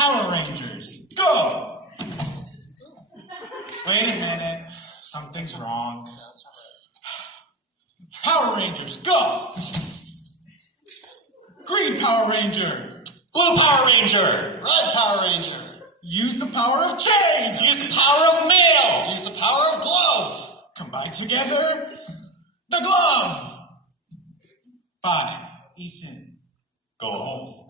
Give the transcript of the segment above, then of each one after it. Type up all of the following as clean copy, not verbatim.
Power Rangers, go! Wait a minute, something's wrong. Power Rangers, go! Green Power Ranger! Blue Power Ranger! Red Power Ranger! Use the power of chain! Use the power of mail! Use the power of glove! Combine together, the glove! Bye, Ethan. Go home.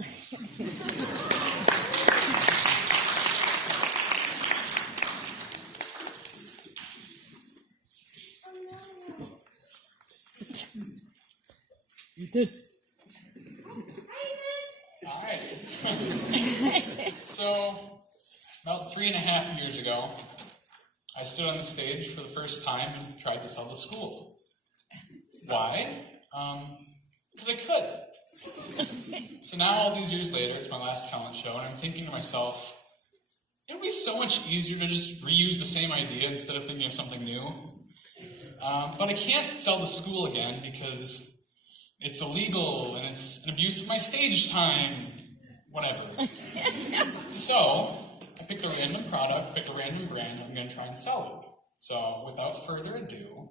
You did. All right. So, about 3.5 years ago, I stood on the stage for the first time and tried to sell the school. Why? Because I could. So now, all these years later, it's my last talent show, and I'm thinking to myself, it would be so much easier to just reuse the same idea instead of thinking of something new. But I can't sell the school again because it's illegal and it's an abuse of my stage time, whatever. So I picked a random product, picked a random brand, I'm going to try and sell it. So without further ado,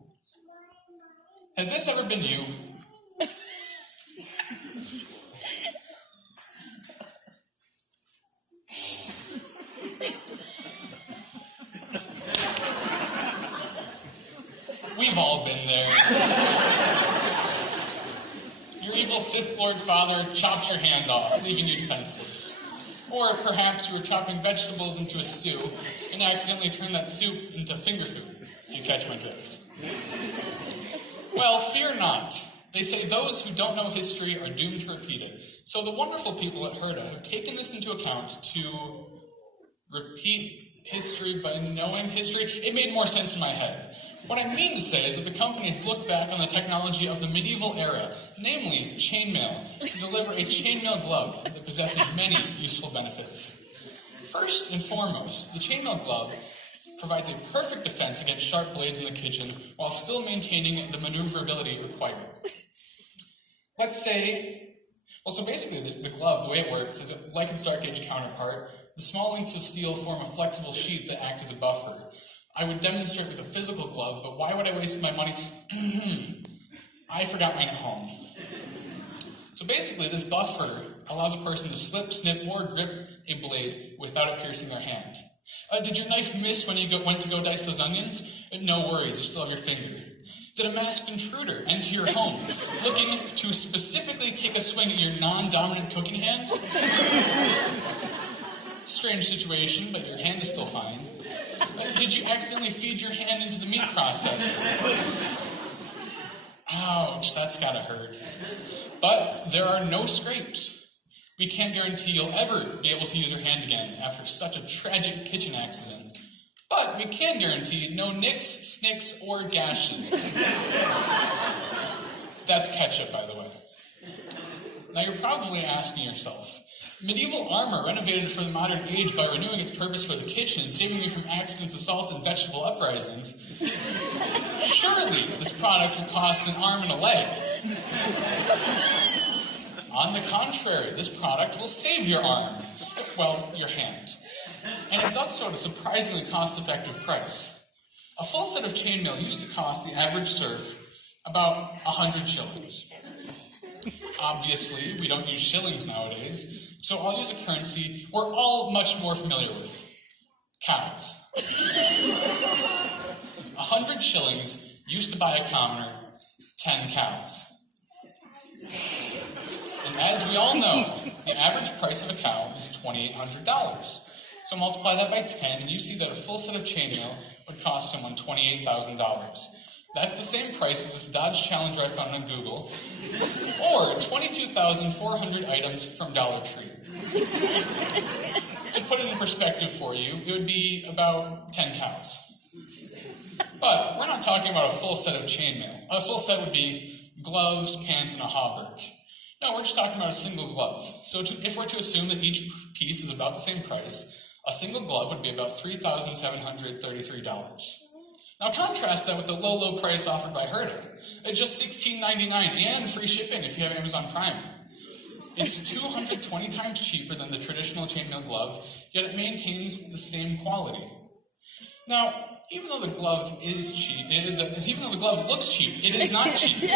has this ever been you? We've all been there. Your evil Sith Lord father chopped your hand off, leaving you defenseless. Or perhaps you were chopping vegetables into a stew and accidentally turned that soup into finger food, if you catch my drift. Well, fear not. They say those who don't know history are doomed to repeat it. So the wonderful people at Herda have taken this into account to repeat history by knowing history. It made more sense in my head. What I mean to say is that the company has looked back on the technology of the medieval era, namely chainmail, to deliver a chainmail glove that possesses many useful benefits. First and foremost, the chainmail glove provides a perfect defense against sharp blades in the kitchen while still maintaining the maneuverability required. Let's say, well, so basically the glove, the way it works, is that, like its Dark Age counterpart, the small links of steel form a flexible sheet that act as a buffer. I would demonstrate with a physical glove, but why would I waste my money? I forgot mine at home. So basically, this buffer allows a person to slip, snip, or grip a blade without it piercing their hand. Did your knife miss when you went to go dice those onions? No worries, you still have your finger. Did a masked intruder enter your home, looking to specifically take a swing at your non-dominant cooking hand? Strange situation, but your hand is still fine. Did you accidentally feed your hand into the meat processor? Ouch, that's gotta hurt. But there are no scrapes. We can't guarantee you'll ever be able to use your hand again after such a tragic kitchen accident. But we can guarantee no nicks, snicks, or gashes. That's ketchup, by the way. Now you're probably asking yourself, medieval armor renovated for the modern age by renewing its purpose for the kitchen and saving me from accidents, assaults, and vegetable uprisings. Surely this product would cost an arm and a leg. On the contrary, this product will save your arm. Well, your hand. And it does so at a surprisingly cost-effective price. A full set of chainmail used to cost the average serf about 100 shillings. Obviously, we don't use shillings nowadays, so I'll use a currency we're all much more familiar with. Cows. 100 shillings used to buy a commoner 10 cows. And as we all know, the average price of a cow is $2,800. So multiply that by 10, and you see that a full set of chainmail would cost someone $28,000. That's the same price as this Dodge Challenger I found on Google, or 22,400 items from Dollar Tree. To put it in perspective for you, it would be about 10 cows. But we're not talking about a full set of chainmail. A full set would be gloves, pants, and a hauberk. No, we're just talking about a single glove. So if we're to assume that each piece is about the same price, a single glove would be about $3,733. Now contrast that with the low price offered by Herda. At just $16.99 and free shipping if you have Amazon Prime. It's 220 times cheaper than the traditional chainmail glove, yet it maintains the same quality. Now, even though the glove is cheap, even though the glove looks cheap, it is not cheap.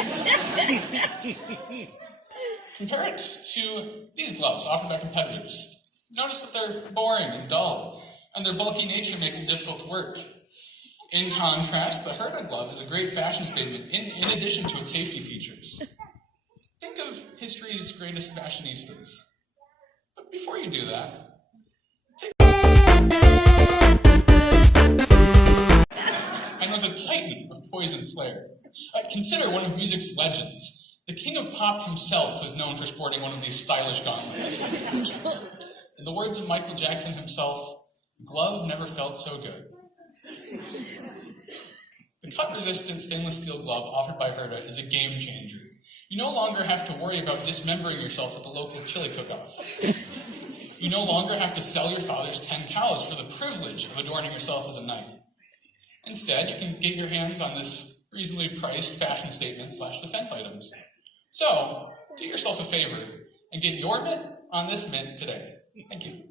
Compare it to these gloves offered by competitors. Notice that they're boring and dull, and their bulky nature makes it difficult to work. In contrast, the Herta glove is a great fashion statement in addition to its safety features. Think of history's greatest fashionistas. But before you do that, and was a titan of poise and flair. Consider one of music's legends. The king of pop himself was known for sporting one of these stylish gauntlets. In the words of Michael Jackson himself, glove never felt so good. The cut-resistant stainless steel glove offered by Herta is a game changer. You no longer have to worry about dismembering yourself at the local chili cook-off. You no longer have to sell your father's 10 cows for the privilege of adorning yourself as a knight. Instead, you can get your hands on this reasonably priced fashion statement/defense items. So, do yourself a favor and get your mitt on this mint today. Thank you.